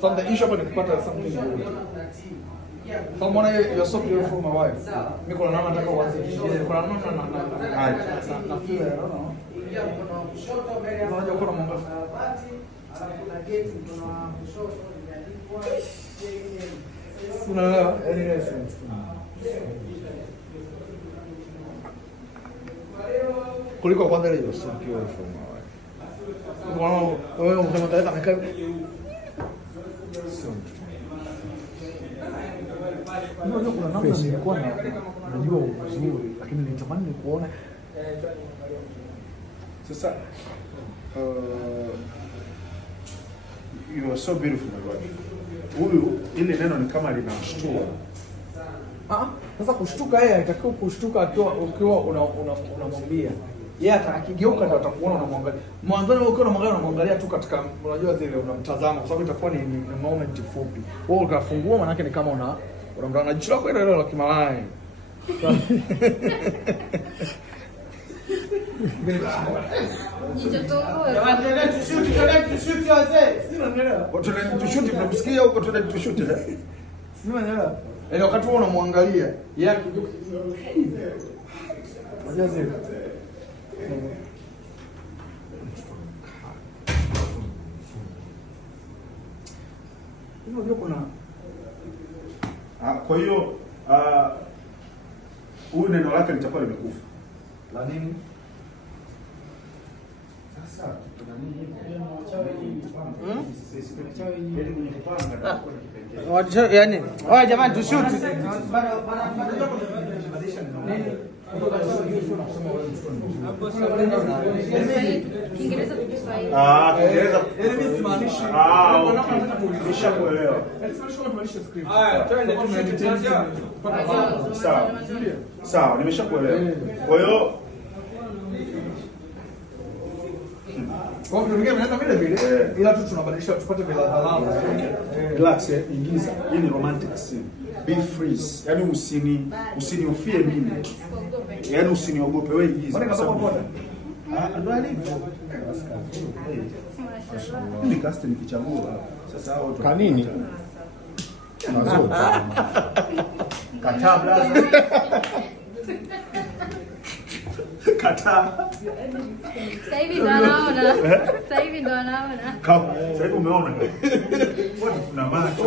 So the issue about the quarter is something good. Someone you're so beautiful, my wife. Me kuna nana nataka uanze kingine. Kuna nana na feel, I don't know. Unajua kuna mwangaza. Unaelewa? Any sense. Kuliko kwanza ile so beautiful, my wife. Wow, wewe unataka amekaa unajua kuna namna nilikuwa najua uzuri lakini nilitamani nikuone sasa you are so beautiful my wife. Huyu ile neno ni kama linamshtua. Sasa kushtuka yeye anatakiwa kushtuka ukiwa unamwambia. Yeye atakigeuka ndio atakuona unamwangalia. Mwanzoni ukiwa unamwangalia tu katika unajua zile unamtazama kwa sababu itakuwa ni moment fupi. Wewe ukafungua maana yake ni kama unamtazama jicho lako ile la kimalaya. Tushuti wazee. Tushuti tunamsikia huko tushuti. Sina yaani wakati wewe unamwangalia yeye akigeuka. Unajua zile kuna kwa hiyo huyu neno lake litakuwa limekufa. La nini? Sasa kuna nini? Yaani, oya jamani tushuti. Kiingereza kwa Kiswahili. Kiingereza. Mimi simaanishi. Nishakuelewa. Sawa, nimeshakuelewa. Kwa hiyo kwa hiyo ndio mnaenda vile vile ila tu tunabadilisha tupate bila dhalala. Relax, ingiza. Hii ni romantic scene. Be free. Yaani usinihofie mimi. Yaani usiniogope wewe, ingiza. Ndio alivyo. Ni cast nikichagua. Sasa hao kwa nini? Mazuri. Kataa blaza. Kataa. Sasa hivi ndo anaona. Sasa hivi ndo anaona. Sasa hivi umeona. Kuna macho.